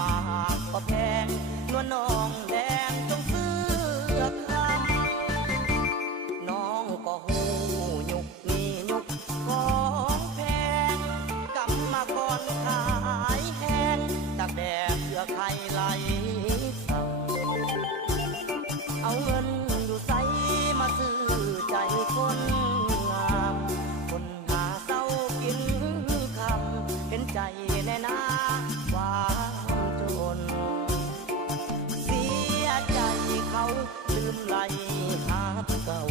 มากก็แพงนวลน้องแดงจงเสื้อคำน้องก็หูยุกนี่ยุกของแพงกำมาก่อนขายแห้งตากแดดเพื่อใครไหลสั่งเอาเงินอยู่ใสมาซื้อใจคนงามคนหาเศร้ากินคำเห็นใจแน่นาความจนเสียใจเขาลืมไหลหาเก่า